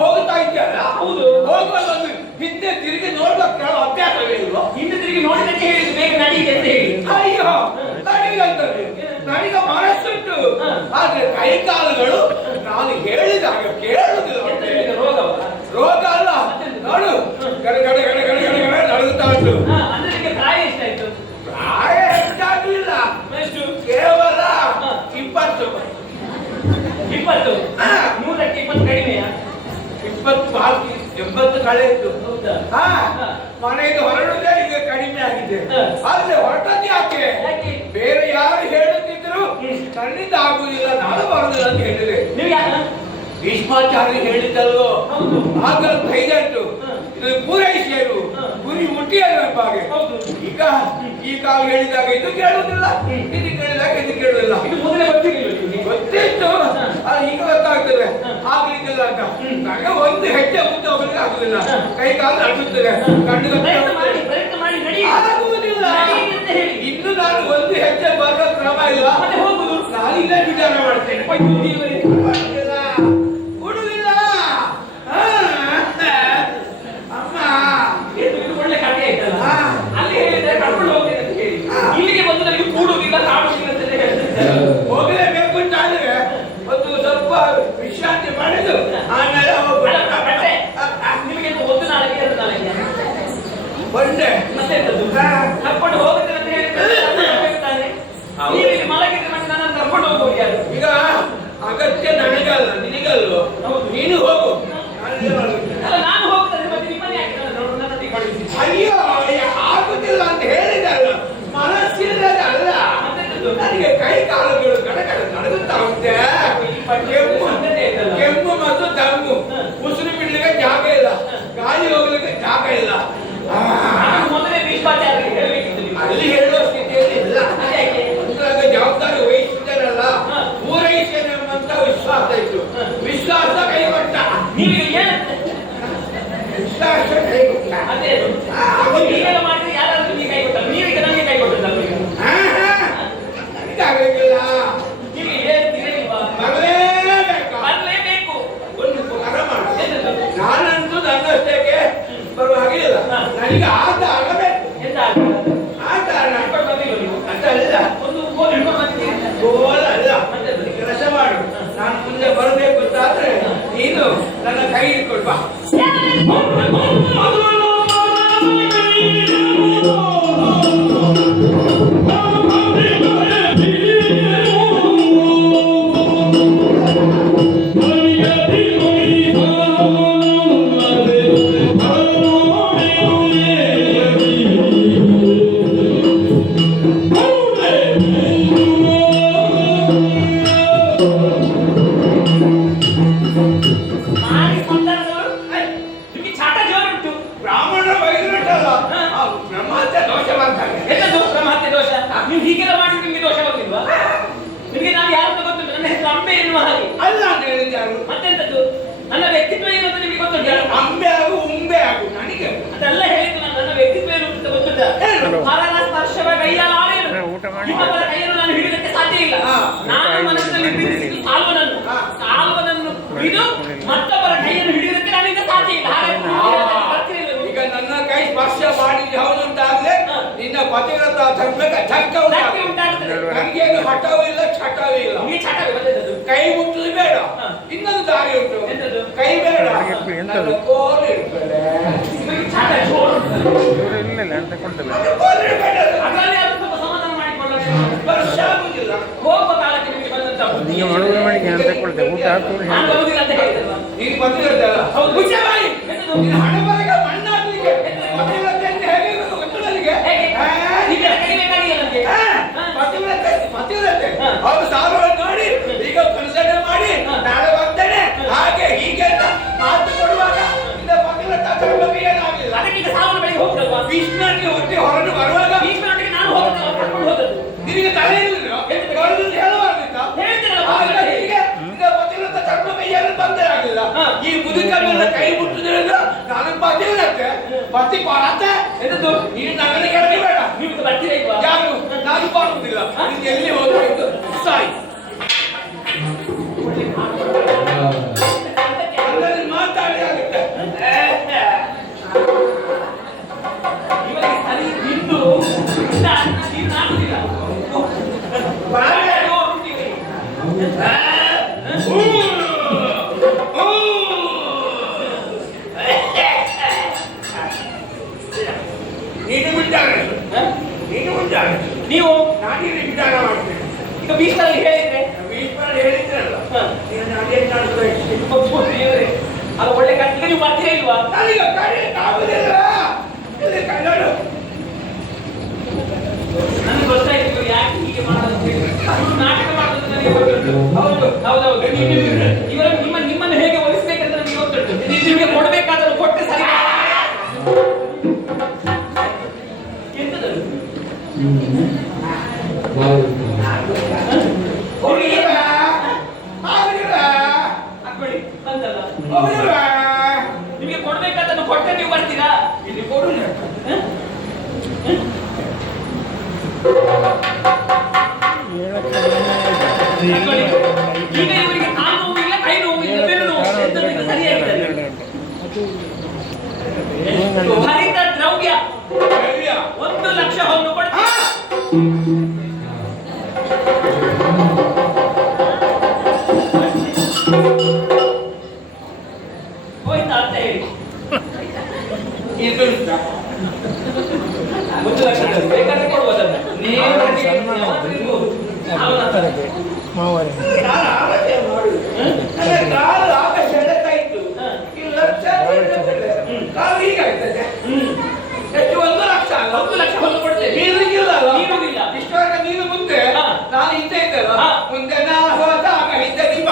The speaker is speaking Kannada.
ಹೋಗ್ತಾ ಇದ್ದಲ್ಲ, ಹೋಗುವಾಗ ಹಿಂದೆ ತಿರುಗಿ ನೋಡ್ಬೇಕು ಅಭ್ಯಾಸವೇ ಇಲ್ವಾ? ಹಿಂದೆ ತಿರುಗಿ ನೋಡಿದಕ್ಕೆ ಹೇಳಿದ್ದು ಬೇಗ ನಡೀಲಿ ಅಂತ ಹೇಳಿ. ಅಯ್ಯೋ ನಡಿಗಂತದೆ, ನನಗ ಮನಸ್ಸುಂಟು, ಆದ್ರೆ ಕೈ ಕಾಲುಗಳು ನಾನು ಹೇಳಿದಾಗ ಕೇಳುದಿಲ್ಲ. ರೋಗ ಅಲ್ಲ, ನೋಡು ಗಡ ಗಡ ಗಡ ಗಡ ಗಡ ಗಡ ನಡುತ್ತಾ ಉಂಟು. ಪ್ರಾಯ ಎಷ್ಟಾಯ್ತು? ಪ್ರಾಯ ಹೆಚ್ಚಾಗಲಿಲ್ಲ, ಕೇವಲ 20. 20? 100ಕ್ಕೆ 20 ಕಡಿಮೆಯಾ? 20 ಬಾಕಿ, 80 ಕಳೆಯಿತು. ಮನೆಗೆ ಹೊರಡುದೇ ಈಗ ಕಡಿಮೆ ಆಗಿದೆ. ಆದ್ರೆ ಹೊರಟದ್ದು ಯಾಕೆ? ಬೇರೆ ಯಾರು ಹೇಳುತ್ತಿದ್ರು ನನ್ನಿಂದ ಆಗುವುದಿಲ್ಲ, ನಾನು ಬರುದಿಲ್ಲ ಅಂತ ಹೇಳಿದೆ. ಭೀಷ್ಮಾಚಾರ್ಯ ಹೇಳಿದ್ದಲ್ವೋ, ಆಗ ಧೈರ್ಯ ಉಂಟು, ಇದು ಪೂರೈಸಿಯರು ಗುರಿ ಮುಟ್ಟಿಯರು ಹಾಗೆ. ಈಗ ಈ ಕಾಲ ಹೇಳಿದಾಗ ಇದು ಕೇಳುವುದಿಲ್ಲ, ಇದು ಕೇಳಿದಾಗ ಇದು ಕೇಳುವುದಿಲ್ಲ. ಇದು ಮೊದಲೇ ಗೊತ್ತಿತ್ತು, ಈಗ ಗೊತ್ತಾಗ್ತದೆ ಆಗ್ಲಿಕ್ಕಿಲ್ಲ ಅಂತ. ನನಗೆ ಒಂದು ಹೆಜ್ಜೆ ಮುಂದೆ ಹೋಗಲಿಕ್ಕೆ ಆಗುದಿಲ್ಲ, ಕೈ ಕಾಲು ನಡುಗುತ್ತದೆ, ಕಣ್ಣು ಆಗುವುದಿಲ್ಲ. ಇನ್ನು ನಾನು ಒಂದು ಹೆಜ್ಜೆ ಬರೋ ಕ್ರಮ ಇಲ್ಲ, ಹೋಗುದು ನಾನು ಇಲ್ಲೇ ವಿಚಾರ ಮಾಡ್ತೇನೆ. ಕೊಡುವುದಿಲ್ಲ ಅಮ್ಮ, ಒಳ್ಳೆ ಕಥೆ ಆಯ್ತಲ್ಲ. ಅಲ್ಲಿ ಹೇಳಿದ್ರೆ ಕರ್ಕೊಂಡು ಹೋಗ್ತೇನೆ ಅಂತ ಹೇಳಿ, ಇಲ್ಲಿಗೆ ಬಂದು ನನಗೆ ಕೂಡುವುದಿಲ್ಲ, ಕಾಣುವುದಿಲ್ಲ ಅಂತ ಹೇಳ್ತಿದ್ದಾರೆ. ಹೋಗಲೇಬೇಕು ಅಂತ ಆದ್ರೆ ಒಂದು ಸ್ವಲ್ಪ ವಿಶ್ರಾಂತಿ ಮಾಡಿದ್ದು ಆಮೇಲೆ ಹೋಗ್ಬೇಕು. ನಿಮಗೆ ಒಂದು ನಾಳೆಗೆ 2 ನಾಳೆಗೆ ಬಂದೆ ಮತ್ತೆ ಕರ್ಕೊಂಡು ಹೋಗುತ್ತೇನೆ ಅಂತ ಹೇಳಿದ್ರೆ ನೀವು ಮಲಗಿದ್ರೆ ಮತ್ತೆ ನಾನು ಕರ್ಕೊಂಡು ಹೋಗುವುದು ಯಾರು? ಈಗ ಅಗತ್ಯ ನನಗಲ್ಲ, ನಿನಗಲ್ವ? ನೀನು ಹೋಗು. ಅಲ್ಲ, ನಾನು ಹೋಗ್ತೇನೆ, ಮತ್ತೆ ನಿಮ್ಮನ್ನೇ ಯಾಕೆ ಅಯ್ಯೋ ಆಗುದಿಲ್ಲ ಅಂತ ಹೇಳಿದಲ್ಲ, ಮನಸ್ಸಿಲ್ಲದಲ್ಲ. ನನಗೆ ಕೈ ಕಾಲುಗಳು ಗಡಗಡ ನಡುಗುತ್ತಾ ಉಂಟೆ. ಕೆಮ್ಮು ಮತ್ತು ದಮ್ಮು, ಉಸಿರು ಬಿಡ್ಲಿಕ್ಕೆ ಜಾಗ ಇಲ್ಲ, ಗಾಳಿ ಹೋಗ್ಲಿಕ್ಕೆ ಜಾಗ ಇಲ್ಲ. ಮೊದಲೇ ಭೀಷ್ಮಾಚಾರ್ಯರಿಗೆ ಹೇಳಬೇಕಿತ್ತು. ಅಲ್ಲಿ ಹೇಳುವ ಸ್ಥಿತಿಯಲ್ಲಿ ಇಲ್ಲ. ಜವಾಬ್ದಾರಿ ವಹಿಸಿದ್ದಾರಲ್ಲ, ಪೂರೈಸ್ತೇನೆ ಎಂಬಂತ ವಿಶ್ವಾಸ ಇತ್ತು. ವಿಶ್ವಾಸ ಕೈಗೊಟ್ಟ. ನೀವೀಗ ಏನು ವಿಶ್ವಾಸ ಕೈಗೊಟ್ಟ. ಅದೇ ಹೀಗೆಲ್ಲ ಮಾಡಿದ್ರೆ ಯಾರಾದ್ರೂ ನೀವು ಕೈ ಕೊಟ್ಟಲ್ಲ, ನೀವೀಗ ನನಗೆ ಕೈ ಕೊಟ್ಟದ್ದಲ್ಲ. ನನಗಾಗಲಿಲ್ಲ, ನಿಮಗೆ ಹೇಳ್ತೀರೇಲ್ವಾ? ಬರಲೇಬೇಕು. ಒಂದು ಉಪಕಾರ ಮಾಡು. ನಾನಂತೂ ನನ್ನಷ್ಟಕ್ಕೆ ಬರುವ ಹಾಗಿಲ್ಲ, ನನಗೆ ಆಟ ಆಗಬೇಕು. ಎಂತ ಆಟ ನಡ್ಕೊಂಡು ಬಂದಿಲ್ಲ ನೀವು? ಅದಲ್ಲ, ಒಂದು ಗೋಲ್ ಹಿಡ್ಕೊಂಡು ಬಂದಿದ್ದೀರಿ. ಗೋಲ್ ಅಲ್ಲ, ಕೆಲಸ ಮಾಡು. ನಾನು ಮುಂದೆ ಬರಬೇಕು ಅಂತಾದ್ರೆ ನೀನು ನನ್ನ ಕೈ ಹಿಡ್ಕೊಂಡು ಬಾ. ನನ್ನ ವ್ಯಕ್ತಿತ್ವ ಏನು ಅಂತ ನಿಮಗೆ ಗೊತ್ತುಂಟ? ಅಂಬೆ ಆಗು ಉಂಬೆ ಆಗು ನನಗೆ ಅದೆಲ್ಲ ಹೇಳಿದ್ದು ನನ್ನ ವ್ಯಕ್ತಿತ್ವ ಏನು ಅಂತ ಗೊತ್ತುಂಟ? ಹರನ ಸ್ಪರ್ಶವ ಕೈಯಾಲಾಡೆನು, ಇನ್ನೊಬ್ಬರ ಕೈಯನ್ನು ನಾನು ಹಿಡಿಯಲಿಕ್ಕೆ ಸಾಧ್ಯ ಇಲ್ಲ. ನಾನು ಮನಸ್ಸಿನಲ್ಲಿ ಪ್ರೀತಿಸಿದ್ದು ಸಾಲ್ವನನ್ನು ಇದು ಮತ್ತೊಬ್ಬರ ಕೈಯನ್ನು ಹಿಡಿಯೋದಕ್ಕೆ ನನ್ನಿಂದ ಸಾಧ್ಯ ಇಲ್ಲ. ಹಾಗಾಗಿ ಈಗ ನನ್ನ ಕೈ ಸ್ಪರ್ಶ ಮಾಡಿದ್ರೆ ಹೌದು ಅಂತಾದ್ರೆ ನಿನ್ನ ಪತಿವ್ರತ ಧರ್ಮಕ್ಕೆ ಧಕ್ಕೆ ಉಂಟಾಗುತ್ತದೆ. ನನಗೇನು ಹಠವೂ ಇಲ್ಲ ಛಟವೂ ಇಲ್ಲ. ಈ ಚಟವೇ ಬಂದದ್ದು. ಕೈ ಮುಟ್ಟಲು ಬೇಡ. ಇನ್ನೊಂದು ದಾರಿ ಉಂಟು. ಕೈ ಬೇಡ, ನನ್ನ ಕೋಲು ಇರ್ತದೆ. ಚಟ ಜೋರು ಅದರಲ್ಲಿ ಅದು ಸ್ವಲ್ಪ ಸಮಾಧಾನ ಮಾಡಿಕೊಳ್ಳಬೇಕು. ಸ್ಪರ್ಶ ಆಗುದಿಲ್ಲ. ಹೋಗುವ ಕಾಲಕ್ಕೆ ನಿಮಗೆ ಬಂದಂತ ಬುದ್ಧಿ ಊಟ ನಾನು ಬರುವುದಿಲ್ಲ ಅಂತ ಹೇಳಿದಲ್ವಾ? ನೀನು ಪತಿವ್ರತ ಹೌದು. ಮುಚ್ಚೆ ಬಾಯಿ. ನಿನ್ನ ಹಣ ಬರಗ ಮಣ್ಣಾಗ್ಲಿಕ್ಕೆ ಪತಿವ್ರತೆ ಅಂತ ಹೇಗಿರೋದು ಗೊತ್ತು ನನಗೆ. ಈಗ ಕಡಿಮೆ ಕಾಣಿಲ್ಲ ನನಗೆ. ಪತಿವ್ರತೆ ಅವ್ರು ಸಾಲವನ್ನು ನೋಡಿ ಈಗ ಪರಿಸರ ಮಾಡಿ ನಾಳೆ ಬರ್ತೇನೆ ಹಾಗೆ ಹೀಗೆ ಅಂತ ಮಾತು ಕೊಡುವಾಗ ಇಂದ ಪತಿವ್ರತ ಧರ್ಮಕ್ಕೆ ಏನಾಗಲಿಲ್ಲ. ಅದಕ್ಕೆ ಈಗ ಸಾವನ ಬಳಿ ಹೋಗ್ತಲ್ವಾ? ಭೀಷ್ಮನಿಗೆ ಹೊಟ್ಟೆ ಹೊರಟು ಬರುವಾಗ ಭೀಷ್ಮನೊಟ್ಟಿಗೆ ನಾನು ಹೋಗ್ತೇನೆ, ಕರ್ಕೊಂಡು ಹೋದದ್ದು. ನಿನಗೆ ತಲೆ ಇಲ್ಲ ಹೇಳಬಾರ್ದಿತ್ತ. ಹೇಳ್ತೀರಲ್ಲ ಹೀಗೆ ಇಂದ ಪತಿವ್ರತ ಧರ್ಮಕ್ಕೆ ಏನು ತೊಂದರೆ ಆಗಿಲ್ಲ. ಈ ಮುದುಕನ್ನೆಲ್ಲ ಕೈ ಮುಟ್ಟಿದ್ರಿಂದ ನಾನು ಪತಿವ್ರತೆ ಪತಿ ಪಾರತೆ ಎಂದದ್ದು ನೀನು ನನ್ನನ್ನು ಕೆಳಗೆ ಬೇಡ. ನೀವು ಬರ್ತೀರಾ ಇಲ್ವಾ? ಯಾರು ನಾನು ಪಾರುವುದಿಲ್ಲ. ನೀನು ಎಲ್ಲಿ ಹೋಗಬೇಕು ಸಾಯಿ ಅಲ್ಲಲ್ಲಿ ಮಾತಾಡಿ ಆಗುತ್ತೆ. ಇವರಿಗೆ ಸರಿ ಬಿದ್ದು ನೀನು ಆಗುದಿಲ್ಲ. ನೀನು ಬಿಟ್ಟಾರೆ ನೀನು ಮುಂಜಾನೆ ನೀವು ನಾನೇನು ವಿಚಾರ ಮಾಡ್ತೇನೆ. ಈಗ ಭೀಷ್ಮರಲ್ಲಿ ಹೇಳಿದ್ರೆ ಭೀಷ್ಮರು ಹೇಳಿದ್ರಲ್ಲ ನೀನು ಅದೇನು ಮಾಡಿದ್ರೆ ಅದು ಒಳ್ಳೆ ಕಟ್ಟಿಗೆ ನೀವು ಬರ್ತೀರಾ ಇಲ್ವಾ? ನನಗೆ ಕರೆಯಕ್ಕಾಗುದಿಲ್ಲ. ಇಲ್ಲಿ ಕನ್ನಡ ನನಗೆ ಗೊತ್ತಾಯ್ತು ಯಾಕೆ ಹೀಗೆ ಮಾಡೋದು ಅಂತ ಹೇಳಿ. ಇವ್ರು ನಾಟಕ ಮಾಡೋದು ನನಗೆ ಗೊತ್ತುಂಟು. ಹೌದು ಹೌದೌದು. ಇವರ ನಿಮ್ಮನ್ನು ಹೇಗೆ ಒಲಿಸ್ಬೇಕಂತ ನನಗೆ ಗೊತ್ತುಂಟು. ನಿಮಗೆ ಕೊಡಬೇಕಾದರೂ ಕೊಟ್ಟೆ ಸರಿ. ಎಂತದದು? ಹಾಕೊಳ್ಳಿ ಬಂದಲ್ಲ. ನಿಮಗೆ ಕೊಡ್ಬೇಕಾದನ್ನು ಕೊಟ್ಟೆ ನೀವು ಬರ್ತೀರಾ? ಇಲ್ಲಿ ಕೊಡು. ಹಾಕೊಳ್ಳಿ. ಈಗ ಇವರಿಗೆ ಕಾಲು ನೋವು ಇಲ್ಲ, ಕೈ ನೋವು ಇಲ್ಲ, ಬೆನ್ನು ನೋವು ಎಂತದ್ದು ಈಗ ಸರಿಯಾಗಿದೆ. ಹರಿತ ದ್ರವ್ಯ 1,00,000 ಹೊನ್ನು ಕೊಡ್ತೀರಾ? ಹೋಯ್ತಾ ಅಂತ ಹೇಳಿ. ಇದು 1,00,000 ಬೇಕಾದ್ರೆ ಕೊಡ್ಬೋದನ್ನ. ನೀವು ನಾನು ಆಲೋಚನೆ ಮಾಡುದು. ನನ್ನ ಕಾಲು ಆಗ ಸೆಳೆತಾಯ್ತು. ಈ ಲಕ್ಷ ಕಾಲು ಹೀಗಾಗ್ತದೆ. ಎಷ್ಟು 1,00,000 ಅಲ್ಲ? 1,00,000 ಹೊನ್ನು ಕೊಡ್ತೇವೆ. ನೀರಿಗಿಲ್ಲ ಅಲ್ಲ? ನೀರುಗಿಲ್ಲ. ಇಷ್ಟವರೆಗೆ ನೀನು ಮುಂದೆ ಹಾ. ನಾನು ಹಿಂದೆ ಇದ್ದಲ್ಲ. ಹಾ. ಮುಂದೆ ನಾ ಹೋದಾಗ ಹಿಂದೆ ನಿಮ್ಮ